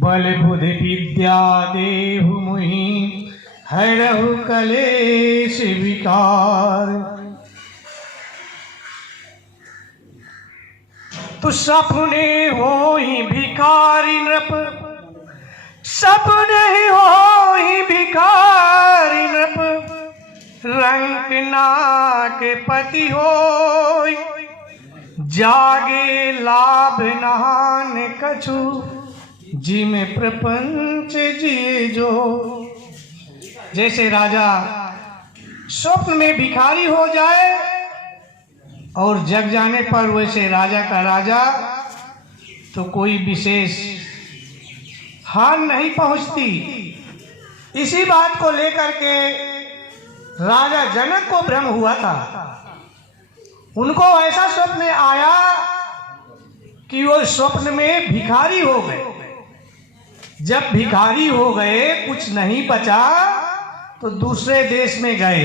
बल बुद्धि विद्या देहु मुहि हरहु कलेश विकार। तु सपने होहि भिखारी नृप, सपने होहि भिखारी नृप, रंक नाक पति होय, जागे लाभ नहान कछु, जिम प्रपंच जिए जो। जैसे राजा स्वप्न में भिखारी हो जाए और जग जाने पर वैसे राजा का राजा तो कोई विशेष हानि नहीं पहुंचती। इसी बात को लेकर के राजा जनक को भ्रम हुआ था। उनको ऐसा स्वप्न आया कि वो स्वप्न में भिखारी हो गए। जब भिखारी हो गए, कुछ नहीं बचा तो दूसरे देश में गए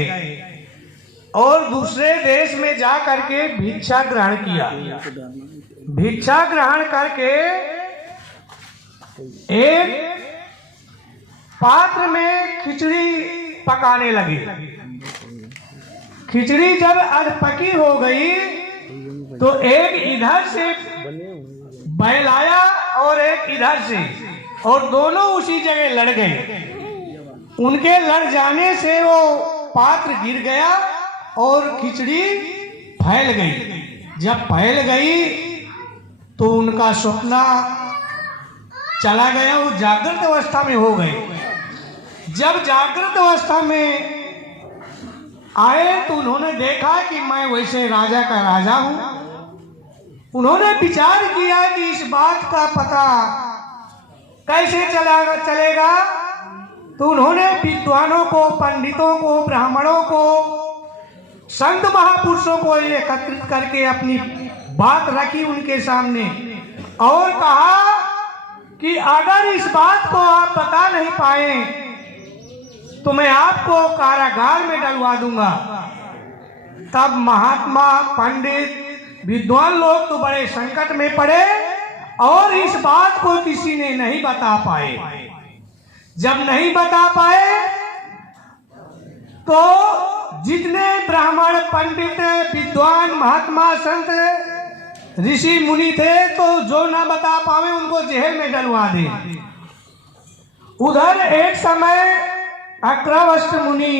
और दूसरे देश में जा करके भिक्षा ग्रहण किया। भिक्षा ग्रहण करके एक पात्र में खिचड़ी पकाने लगे। खिचड़ी जब अधपकी हो गई तो एक इधर से बैल आया और एक इधर से, और दोनों उसी जगह लड़ गए। उनके लड़ जाने से वो पात्र गिर गया और खिचड़ी फैल गई। जब फैल गई तो उनका स्वप्न चला गया, वो जागृत अवस्था में हो गए। जब जागृत अवस्था में आए तो उन्होंने देखा कि मैं वैसे राजा का राजा हूं। उन्होंने विचार किया कि इस बात का पता कैसे चलेगा। तो उन्होंने विद्वानों को, पंडितों को, ब्राह्मणों को, संत महापुरुषों को एकत्रित करके अपनी बात रखी उनके सामने और कहा कि अगर इस बात को आप बता नहीं पाए तो मैं आपको कारागार में डलवा दूंगा। तब महात्मा, पंडित, विद्वान लोग तो बड़े संकट में पड़े और इस बात को किसी ने नहीं बता पाए। जब नहीं बता पाए तो जितने ब्राह्मण, पंडित, विद्वान, महात्मा, संत, ऋषि, मुनि थे तो जो ना बता पावे उनको जेल में डलवा दे। उधर एक समय अक्रवस्त मुनि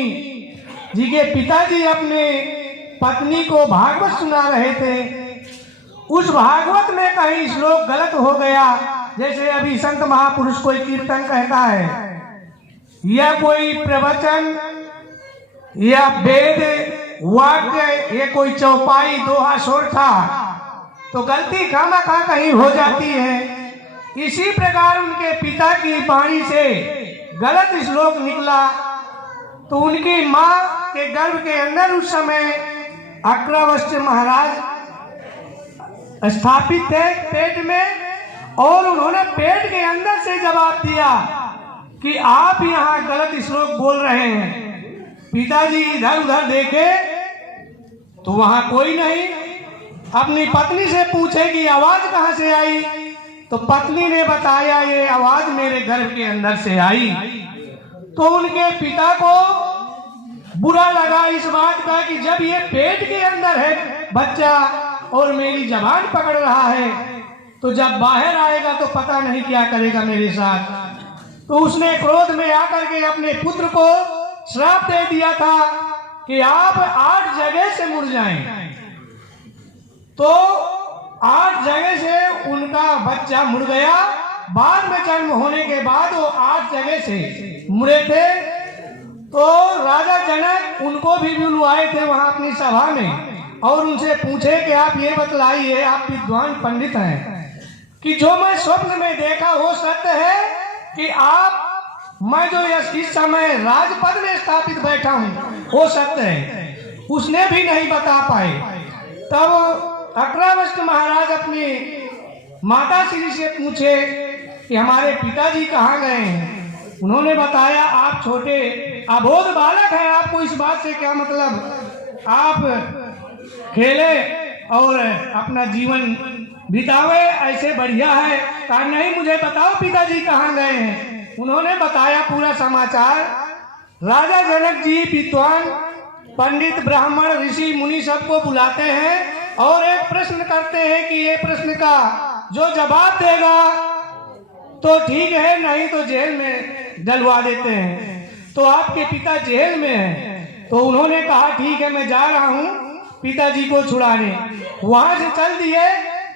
जी के पिताजी अपने पत्नी को भागवत सुना रहे थे। उस भागवत में कहीं श्लोक गलत हो गया। जैसे अभी संत महापुरुष कोई कीर्तन कहता है या कोई प्रवचन या वेद वाक्य, ये कोई चौपाई, दोहा, सोरठा, तो गलती खामखा कहीं हो जाती है। इसी प्रकार उनके पिता की वाणी से गलत श्लोक निकला तो उनकी माँ के गर्भ के अंदर उस समय अक्रवस्त महाराज स्थापित थे पेट में, और उन्होंने पेट के अंदर से जवाब दिया कि आप यहाँ गलत श्लोक बोल रहे हैं। पिताजी इधर उधर देखे तो वहां कोई नहीं। अपनी पत्नी से पूछे कि आवाज कहाँ से आई, तो पत्नी ने बताया ये आवाज मेरे गर्भ के अंदर से आई। तो उनके पिता को बुरा लगा इस बात का कि जब ये पेट के अंदर है बच्चा और मेरी जबान पकड़ रहा है तो जब बाहर आएगा तो पता नहीं क्या करेगा मेरे साथ। तो उसने क्रोध में आकर के अपने पुत्र को श्राप दे दिया था कि आप 8 जगह से मुड़ जाएं। तो 8 जगह से उनका बच्चा मुड़ गया। बाद में जन्म होने के बाद वो 8 जगह से मुड़े थे। तो राजा जनक उनको भी बुलवाए थे वहां अपनी सभा में और उनसे पूछे कि आप ये बतलाइए, आप विद्वान पंडित हैं, कि जो मैं स्वप्न में देखा वो सत्य है कि आप, मैं जो इस समय राजपद में स्थापित बैठा हूँ वो सत्य है। उसने भी नहीं बता पाए। तब अक्रवस्त महाराज अपनी माता श्री से पूछे कि हमारे पिताजी कहाँ गए हैं। उन्होंने बताया आप छोटे अबोध बालक हैं, आपको इस बात से क्या मतलब, आप खेले और अपना जीवन बितावे ऐसे बढ़िया है। कहा नहीं, मुझे बताओ पिताजी कहाँ गए हैं। उन्होंने बताया पूरा समाचार। राजा जनक जी विद्वान पंडित ब्राह्मण ऋषि मुनि सबको बुलाते हैं और एक प्रश्न करते हैं कि ये प्रश्न का जो जवाब देगा तो ठीक है, नहीं तो जेल में डलवा देते हैं। तो आपके पिता जेल में हैं। तो उन्होंने कहा ठीक है, मैं जा रहा हूँ पिताजी को छुड़ाने। वहां से चल दिए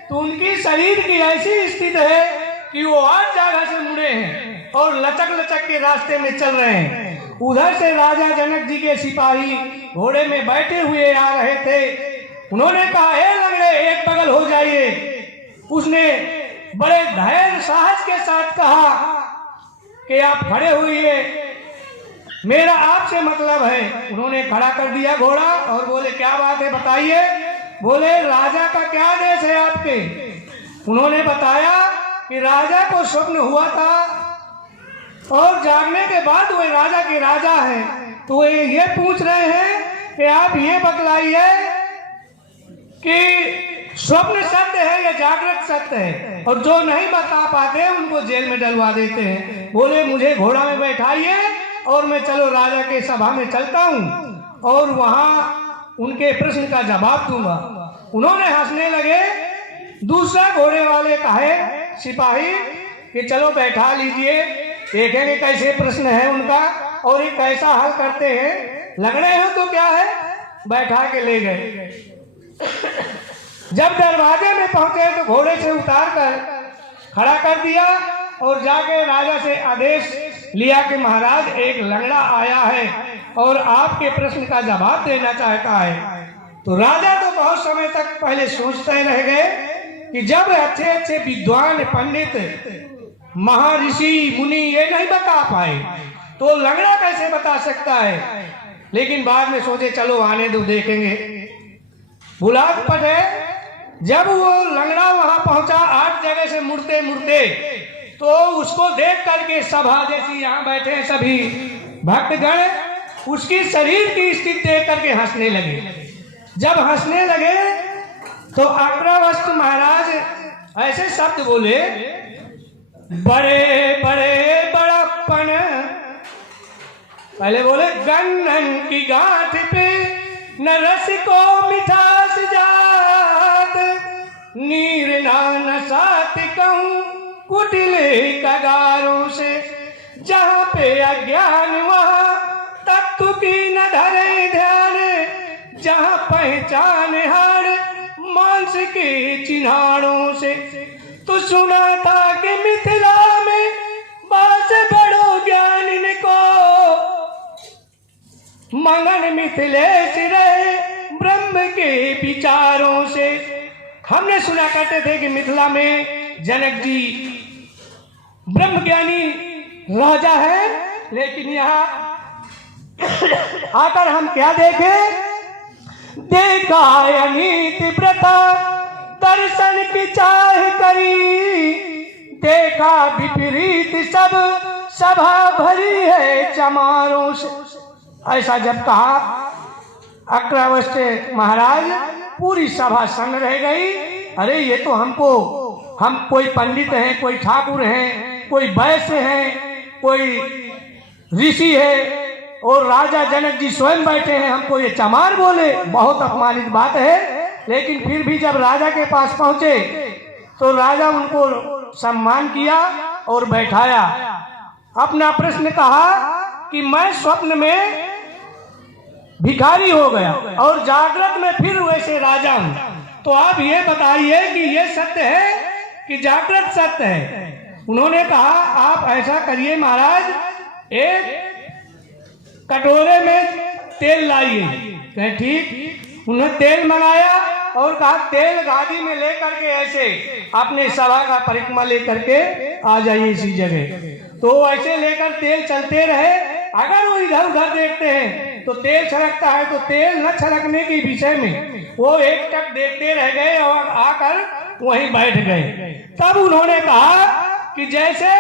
तो उनकी शरीर की ऐसी स्थिति है कि वो 8 जगह से मुड़े हैं और लचक लचक के रास्ते में चल रहे हैं। उधर से राजा जनक जी के सिपाही घोड़े में बैठे हुए आ रहे थे। उन्होंने कहा, हे लंगड़े, एक बगल हो जाइए। उसने बड़े धैर्य साहस के साथ कहा कि आप खड़े हुए, मेरा आपसे मतलब है। उन्होंने खड़ा कर दिया घोड़ा और बोले, क्या बात है बताइए। बोले, राजा का क्या आदेश है आपके। उन्होंने बताया कि राजा को स्वप्न हुआ था और जागने के बाद वे राजा के राजा हैं। तो ये पूछ रहे हैं कि आप ये बतलाइए कि स्वप्न सत्य है या जागृत सत्य है। और जो नहीं बता पाते उनको जेल में डलवा देते हैं। बोले, मुझे घोड़ा में बैठाइए और मैं चलो राजा के सभा में चलता हूँ और वहां उनके प्रश्न का जवाब दूंगा। उन्होंने हंसने लगे। दूसरा घोड़े वाले कहे सिपाही कि चलो बैठा लीजिए, देखेंगे कैसे प्रश्न है उनका और ये कैसा हल करते हैं। लंगड़े हो तो क्या है, बैठा के ले गए। जब दरवाजे में पहुंचे तो घोड़े से उतार कर खड़ा कर दिया और जाके राजा से आदेश लिया कि महाराज, एक लंगड़ा आया है और आपके प्रश्न का जवाब देना चाहता है। तो राजा तो बहुत समय तक पहले सोचते रह गए कि जब अच्छे अच्छे विद्वान पंडित महर्षि मुनि ये नहीं बता पाए तो लंगड़ा कैसे बता सकता है। लेकिन बाद में सोचे चलो आने दो, देखेंगे। बुलाक पटे जब वो लंगड़ा वहां पहुंचा 8 जगह से मुड़ते मुड़ते, तो उसको देख करके सभा जैसी यहाँ बैठे हैं सभी भक्तगण, उसकी शरीर की स्थिति देख करके हंसने लगे। जब हंसने लगे तो अग्रवस्त महाराज ऐसे शब्द बोले, बड़े बड़े बड़प्पन। पहले बोले, गन्नन की गांठ पे न रस को मिठास जात, नीर नान सात कहूं कुटिले कगारों से। जहाँ पे अज्ञान वहाँ तत्व की न धरे ध्यान, जहाँ पहचान हार मांस के चिन्हाड़ों से। तो सुना था कि मिथिला में बास बड़ो ज्ञानी को, मगन मिथिलेश रहे ब्रह्म के विचारों से। हमने सुना करते थे कि मिथिला में जनक जी ब्रह्म ज्ञानी राजा है, लेकिन यहाँ आकर हम क्या देखे, देखा अनीति व्रता दर्शन की चाह करी, देखा विपरीत सब सभा भरी है चमारों से। ऐसा जब कहा अग्रवस्त महाराज, पूरी सभा सन्न रह गई। अरे ये तो हम कोई पंडित हैं, कोई ठाकुर हैं, कोई वैश्य हैं, कोई ऋषि है और राजा जनक जी स्वयं बैठे हैं, हमको ये चमार बोले। बहुत अपमानित बात है। लेकिन फिर भी जब राजा के पास पहुंचे तो राजा उनको सम्मान किया और बैठाया। अपना प्रश्न कहा कि मैं स्वप्न में भिखारी हो गया और जागृत में फिर वैसे राजा हूं, तो आप ये बताइए कि ये सत्य है कि जागृत सत्य है। उन्होंने कहा, आप ऐसा करिए महाराज, एक कटोरे में तेल लाइए। कहे ठीक। उन्होंने तेल मंगाया और कहा तेल गाड़ी में लेकर के ऐसे अपने सभा का परिक्रमा लेकर के आ जाइए इसी जगह। तो ऐसे लेकर तेल चलते रहे। अगर वो इधर उधर देखते हैं तो तेल छलकता है, तो तेल न छलकने के विषय में वो एक टक देखते रह गए और आकर वहीं बैठ गए। तब उन्होंने कहा कि जैसे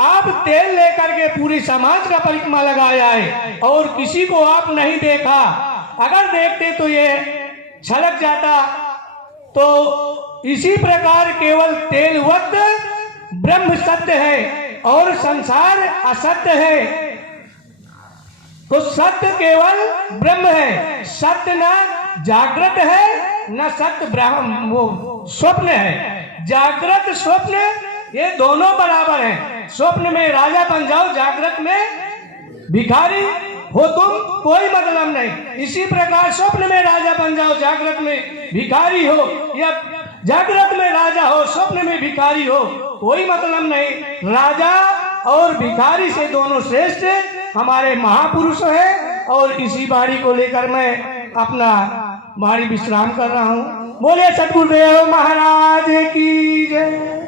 आप तेल लेकर के पूरी समाज का परिक्रमा लगाया है और किसी को आप नहीं देखा, अगर देखते तो ये छलक जाता, तो इसी प्रकार केवल तेलवत ब्रह्म सत्य है और संसार असत्य है। तो सत्य केवल ब्रह्म है, सत्य न जागृत है न सत्य ब्रह्म वो स्वप्न है। जागृत स्वप्न ये दोनों बराबर हैं। स्वप्न में राजा बन जाओ, जागृत में भिखारी हो तुम, कोई मतलब नहीं। इसी प्रकार स्वप्न में राजा बन जाओ, जागृत में भिखारी हो, या जागृत में राजा हो स्वप्न में भिखारी हो, कोई मतलब नहीं। राजा और भिखारी से दोनों श्रेष्ठ हमारे महापुरुष हैं। और इसी वाणी को लेकर मैं अपना वाणी विश्राम कर रहा हूँ। बोले सतगुरुदेव महाराज की जय।